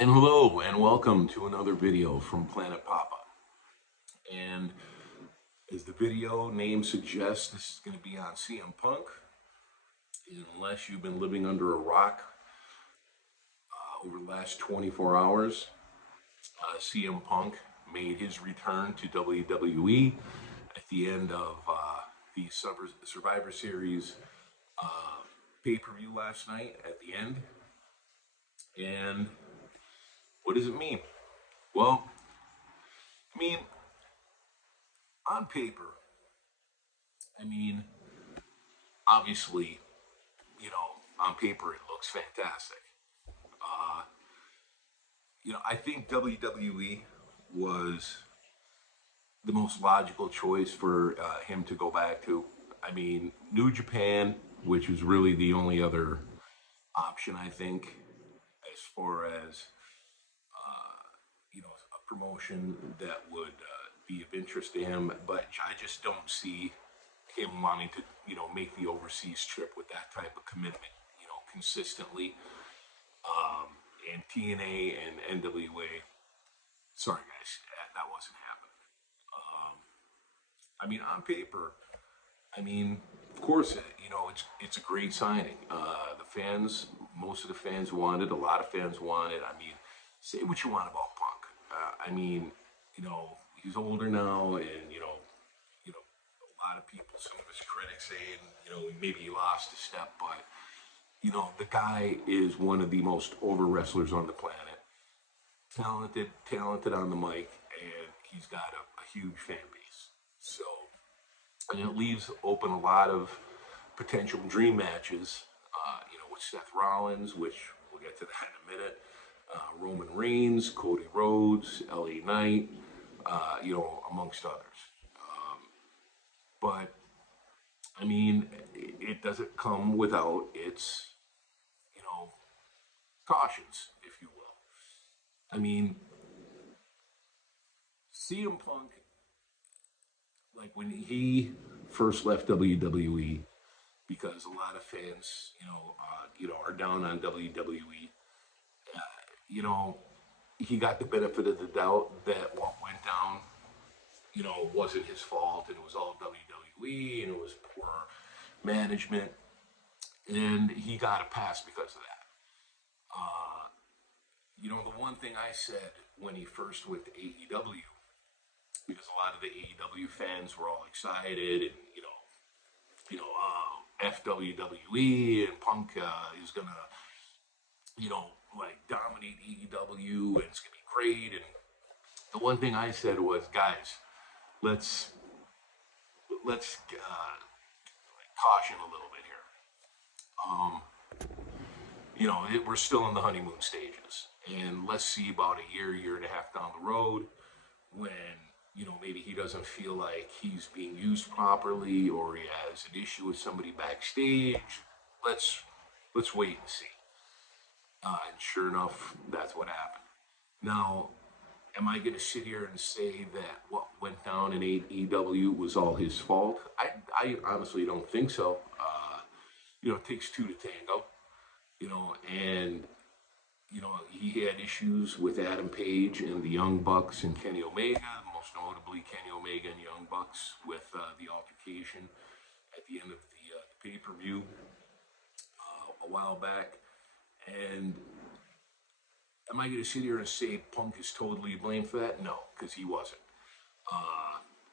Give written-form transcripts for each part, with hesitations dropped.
And hello, and welcome to another video from Planet Papa. And as the video name suggests, this is going to be on CM Punk. Unless you've been living under a rock over the last 24 hours, CM Punk made his return to WWE at the end of the Survivor Series pay-per-view last night at the end. And what does it mean? Well, I mean, on paper, I mean, obviously, on paper it looks fantastic. I think WWE was the most logical choice for him to go back to. I mean, New Japan, which was really the only other option, I think, as far as a promotion that would be of interest to him. But I just don't see him wanting to, make the overseas trip with that type of commitment, consistently. And TNA and NWA. Sorry, guys, that wasn't happening. I mean, on paper, of course, it's a great signing. The fans, most of the fans wanted, a lot of fans wanted. I mean, say what you want about Punk. He's older now, and a lot of people, some of his critics saying, maybe he lost a step, but the guy is one of the most over wrestlers on the planet. Talented on the mic, and he's got a huge fan base. So, and it leaves open a lot of potential dream matches, with Seth Rollins, which we'll get to that in a minute, Roman Reigns, Cody Rhodes, LA Knight, amongst others. But it doesn't come without its, cautions, if you will. CM Punk, like when he first left WWE, because a lot of fans, are down on WWE. He got the benefit of the doubt that what went down, wasn't his fault, and it was all WWE, and it was poor management, and he got a pass because of that. The one thing I said when he first went to AEW, because a lot of the AEW fans were all excited, and FWWE, and Punk is gonna, like dominate AEW, and it's gonna be great. And the one thing I said was, guys, let's caution a little bit here. We're still in the honeymoon stages, and let's see about a year and a half down the road when maybe he doesn't feel like he's being used properly, or he has an issue with somebody backstage. Let's wait and see. And sure enough, that's what happened. Now, am I going to sit here and say that what went down in AEW was all his fault? I honestly don't think so. It takes two to tango. And he had issues with Adam Page and the Young Bucks and Kenny Omega, most notably Kenny Omega and Young Bucks, with the altercation at the end of the pay-per-view a while back. And am I going to sit here and say Punk is totally blamed for that? No, because he wasn't.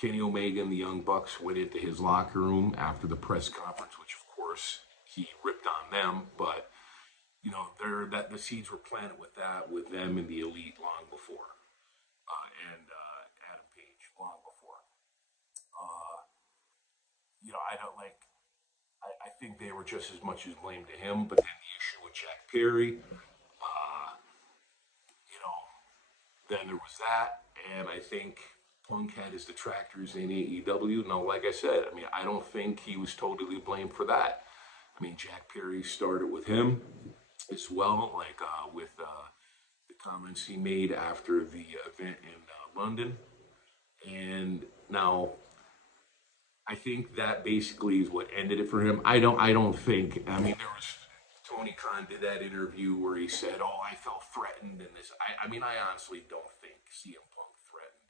Kenny Omega and the Young Bucks went into his locker room after the press conference, which of course he ripped on them, but the seeds were planted with them in the Elite long before, and Adam Page long before. I don't like. I think they were just as much as blamed to him, but then the issue with Jack Perry, then there was that, and I think Punk had his detractors in AEW. Now, like I said, I don't think he was totally blamed for that. Jack Perry started with him as well, like with the comments he made after the event in London. And now, I think that basically is what ended it for him. I don't think. There was, to Tony Khan did that interview where he said, "Oh, I felt threatened," and this. I mean, I honestly don't think CM Punk threatened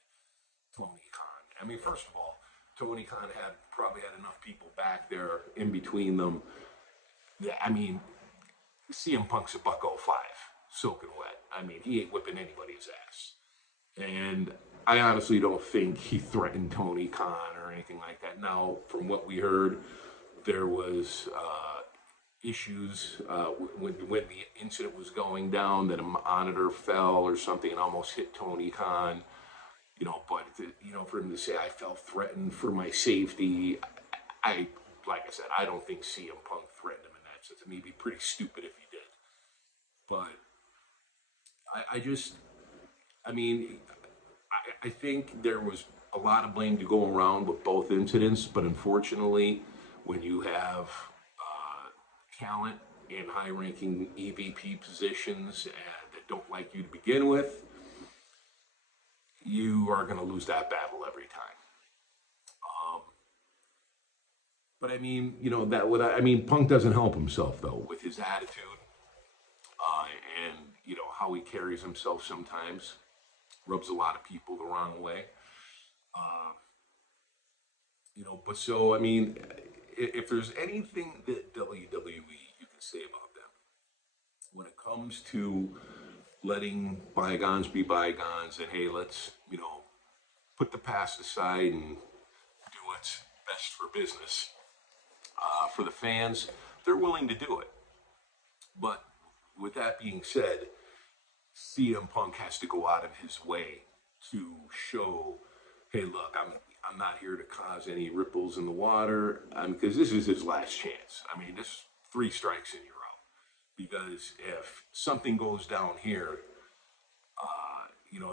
Tony Khan. I mean, first of all, Tony Khan probably had enough people back there in between them. Yeah, I mean, CM Punk's a buck 05, soaking wet. I mean, he ain't whipping anybody's ass. And I honestly don't think he threatened Tony Khan or anything like that. Now, from what we heard, there was issues when the incident was going down, that a monitor fell or something and almost hit Tony Khan. But for him to say I felt threatened for my safety, like I said, I don't think CM Punk threatened him in that sense. I mean, he'd be pretty stupid if he did. But I think there was a lot of blame to go around with both incidents, but unfortunately, when you have talent in high-ranking EVP positions that don't like you to begin with, you are going to lose that battle every time. But I mean, Punk doesn't help himself though with his attitude and how he carries himself sometimes. Rubs a lot of people the wrong way. But so, I mean, if there's anything that WWE you can say about them, when it comes to letting bygones be bygones and, hey, let's, put the past aside and do what's best for business, for the fans, they're willing to do it. But with that being said, CM Punk has to go out of his way to show, hey, look, I'm not here to cause any ripples in the water, because this is his last chance. I mean, this 3 strikes and you're out. Because if something goes down here,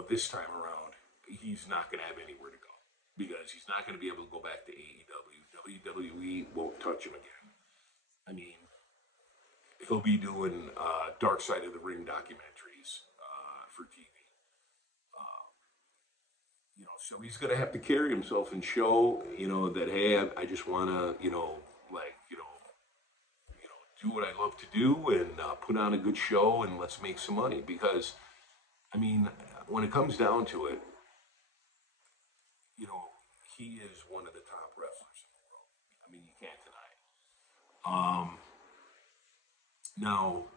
this time around, he's not going to have anywhere to go. Because he's not going to be able to go back to AEW. WWE won't touch him again. I mean, he'll be doing Dark Side of the Ring documentaries for TV. So he's going to have to carry himself and show, that, hey, I just want to, do what I love to do and put on a good show and let's make some money. Because, I mean, when it comes down to it, he is one of the top wrestlers in the world. I mean, you can't deny it. Now,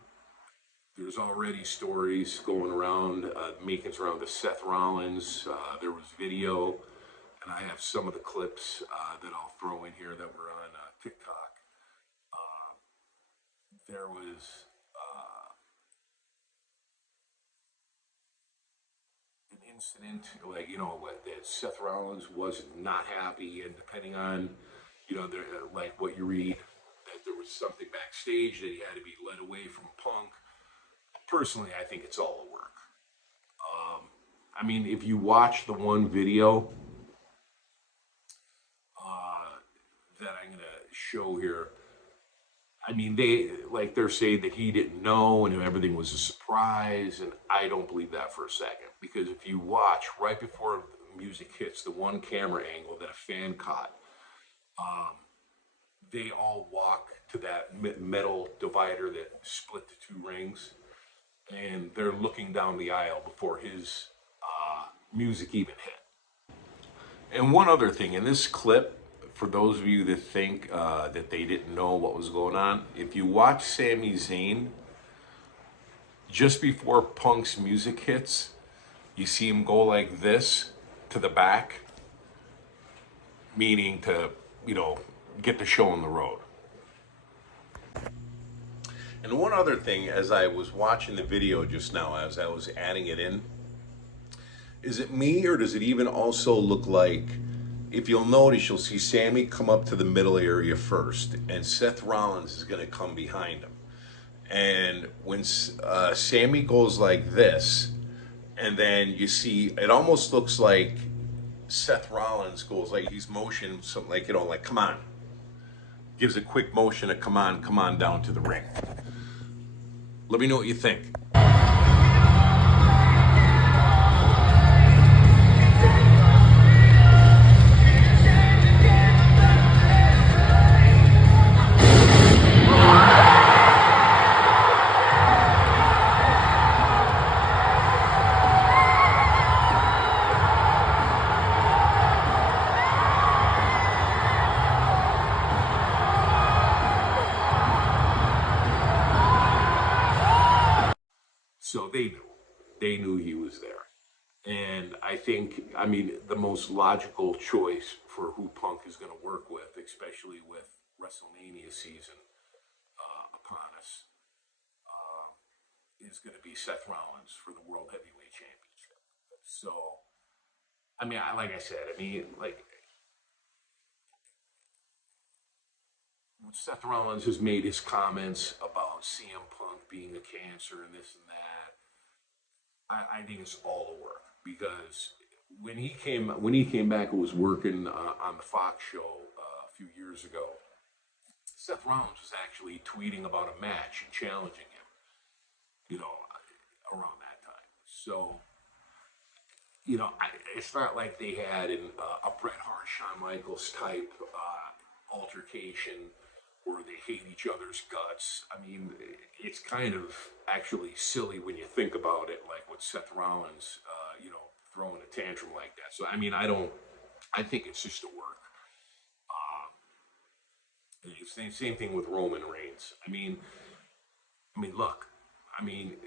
there's already stories going around, makings around the Seth Rollins. There was video, and I have some of the clips that I'll throw in here that were on TikTok. There was an incident, that Seth Rollins was not happy, and depending on, what you read, that there was something backstage that he had to be led away from Punk. Personally, I think it's all a work. I mean, if you watch the one video that I'm going to show here, I mean, they're saying that he didn't know and everything was a surprise, and I don't believe that for a second. Because if you watch right before the music hits, the one camera angle that a fan caught, they all walk to that metal divider that split the 2 rings, and they're looking down the aisle before his music even hit. And one other thing, in this clip, for those of you that think that they didn't know what was going on, if you watch Sami Zayn, just before Punk's music hits, you see him go like this to the back, meaning to, get the show on the road. And one other thing, as I was watching the video just now, as I was adding it in, is it me, or does it even also look like, if you'll notice, you'll see Sammy come up to the middle area first, and Seth Rollins is going to come behind him. And when Sammy goes like this, and then you see, it almost looks like Seth Rollins goes like he's motioning something like come on. Gives a quick motion of come on down to the ring. Let me know what you think. So they knew he was there. And I think, I mean, the most logical choice for who Punk is going to work with, especially with WrestleMania season upon us, is going to be Seth Rollins for the World Heavyweight Championship. So, I mean, like I said, I mean, like Seth Rollins has made his comments about CM Punk being a cancer and this and that. I think it's all a work because when he came back and was working on the Fox show a few years ago, Seth Rollins was actually tweeting about a match and challenging him, around that time. So it's not like they had a Bret Hart, Shawn Michaels type altercation where they hate each other's guts. I mean, it's kind of actually silly when you think about it, like with Seth Rollins, throwing a tantrum like that. So, I mean, I think it's just a work. Same thing with Roman Reigns. Look, I mean,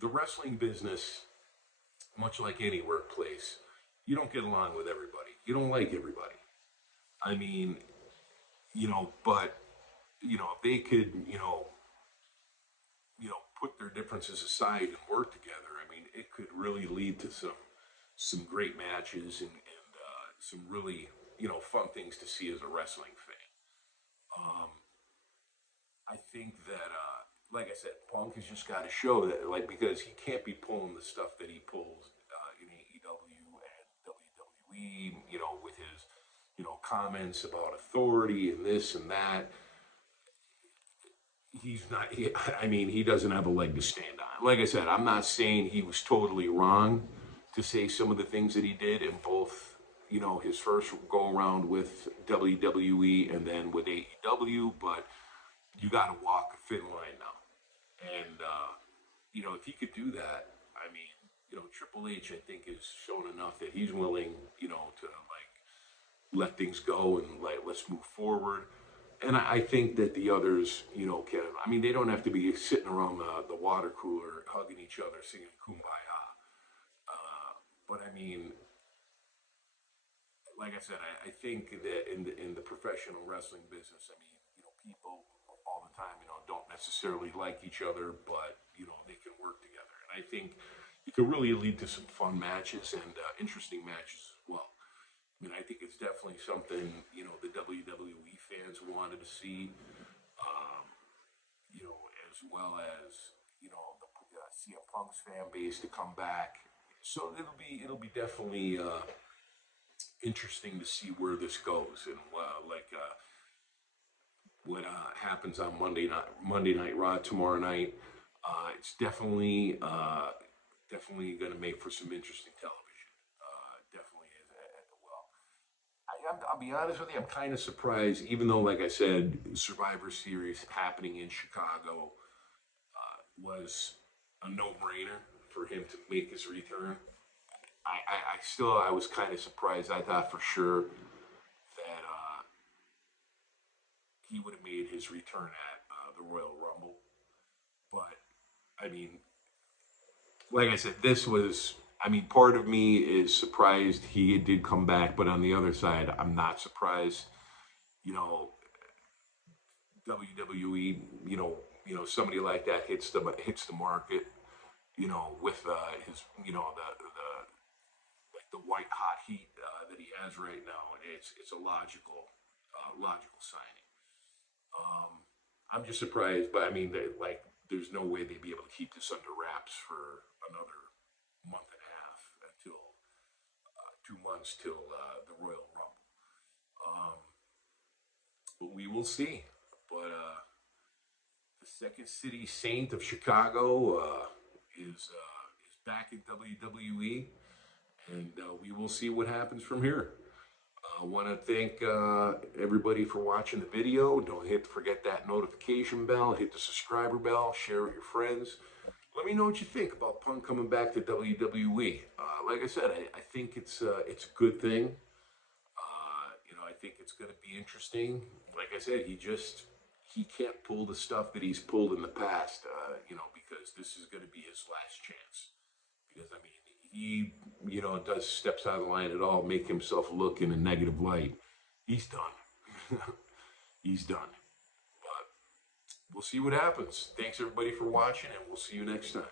the wrestling business, much like any workplace, you don't get along with everybody. You don't like everybody. I mean, but if they could, put their differences aside and work together, I mean, it could really lead to some great matches and some really fun things to see as a wrestling fan. Um, I think that, like I said, Punk has just got to show that, like, because he can't be pulling the stuff that he pulls in AEW and WWE, with his, comments about authority and this and that. He's not. I mean, he doesn't have a leg to stand on. Like I said, I'm not saying he was totally wrong to say some of the things that he did in both, his first go around with WWE and then with AEW. But you got to walk a thin line now, and if he could do that, I mean, Triple H, I think, has shown enough that he's willing, to like let things go and like let's move forward. And I think that the others, can. I mean, they don't have to be sitting around the water cooler hugging each other, singing "Kumbaya." But I mean, like I said, I think that in the professional wrestling business, I mean, people all the time, don't necessarily like each other, but they can work together, and I think it can really lead to some fun matches and interesting matches as well. I mean, I think it's definitely something the WWE fans wanted to see, um, as well as the CM Punk's fan base to come back. So it'll be definitely interesting to see where this goes and what happens on Monday Night Raw tomorrow night. It's definitely going to make for some interesting television. Definitely is. Well, I'll be honest with you. I'm kind of surprised, even though, like I said, Survivor Series happening in Chicago was a no-brainer for him to make his return. I was kind of surprised. I thought for sure that he would have made his return at the Royal Rumble. But I mean, like I said, this was. I mean, part of me is surprised he did come back, but on the other side, I'm not surprised. You know, WWE. Somebody like that hits the market. With his, like the white hot heat that he has right now. It's a logical signing. Um, I'm just surprised, but I mean, like, there's no way they'd be able to keep this under wraps for another month and a half until 2 months till the Royal Rumble. Um, but we will see. But the Second City Saint of Chicago is back in WWE, and we will see what happens from here. I want to thank everybody for watching the video. Don't forget that notification bell, hit the subscriber bell, share with your friends. Let me know what you think about Punk coming back to WWE. Like I said, I think it's a good thing. I think it's going to be interesting. Like I said, he can't pull the stuff that he's pulled in the past, because this is going to be his last chance. Because, I mean, he, does steps out of line at all, make himself look in a negative light. He's done. He's done. But we'll see what happens. Thanks, everybody, for watching, and we'll see you next time.